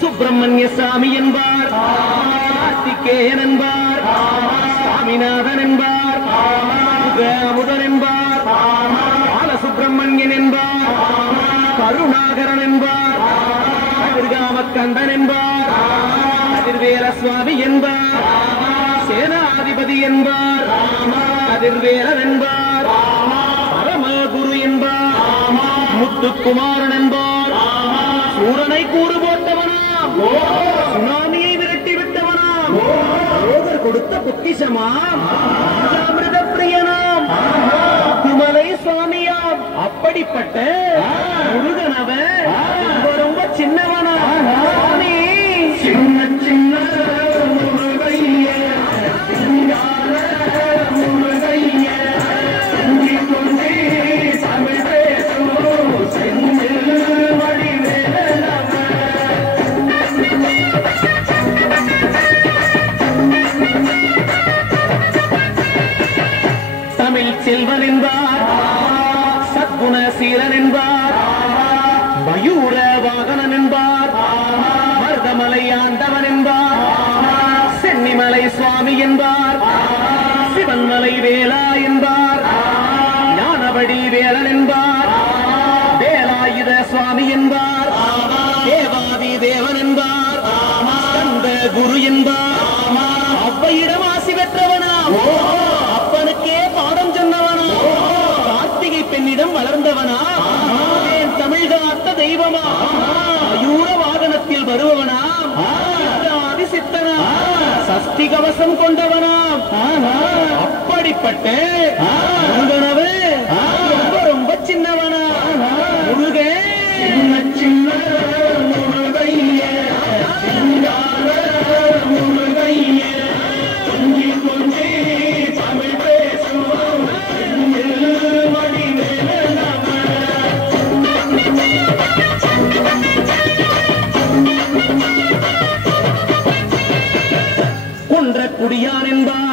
சுப்பிரமணியசாமி என்பார், கார்த்திகேயன் என்பார், சாமிநாதன் என்பார், அமுதன் என்பார், பாலசுப்பிரமணியன் என்பார், கருணாகரன் என்பார், கதிர்காமக்கந்தன் என்பார், கதிர்வேல சுவாமி என்பார், சேனாதிபதி என்பார், கதிர்வேலன் என்பார், பரமகுரு என்பார், முத்துக்குமாரன் என்பார், சூரனை கூறு போட்டவனாம், சுனாமியை விரட்டி விட்டவனாம், யோகர் கொடுத்த பொக்கிஷமாம், அமிர்த பிரியனாம், குமலை சுவாமியாம். அப்படிப்பட்ட முருகனவன் ரொம்ப ரொம்ப சின்னவனா சுவாமி, சின்ன சின்ன முருகைய முருகைய தமிழ் பேசும் செந்தில் தமிழ் செல்வன் என்பார், சத்குணசீலன் என்பார், மயூர வாகனன் என்பார், மருதமலை ஆண்டவன் என்பார், சென்னிமலை சுவாமி என்பார், சிவன்மலை வேலா என்பார், ஞானவடி வேலன் என்பார், வேலாயுத சுவாமி என்பார், தேவாதி தேவன் என்பார், ஸ்கந்த குரு என்பார், அவ்வையிடம் ஆசி பெற்றவனாம், அப்பனுக்கே பாடம் சொன்னவனா, கார்த்திகை பெண்ணிடம் வளர்ந்தவனா, தமிழ் காத்த தெய்வமா, மயூர வாகனத்தில் வருபவனாம், ஆதி சித்தனா, சஷ்டி கவசம் கொண்டவனாம். அப்படிப்பட்ட முருகனவே ரொம்ப ரொம்ப சின்னவனா, முருகன் சின்ன சின்ன முருகைய சிங்கார முருகைய கொஞ்சி கொஞ்சி தமிழ் பேசுவோம் குன்ற குடியான் என்பார்,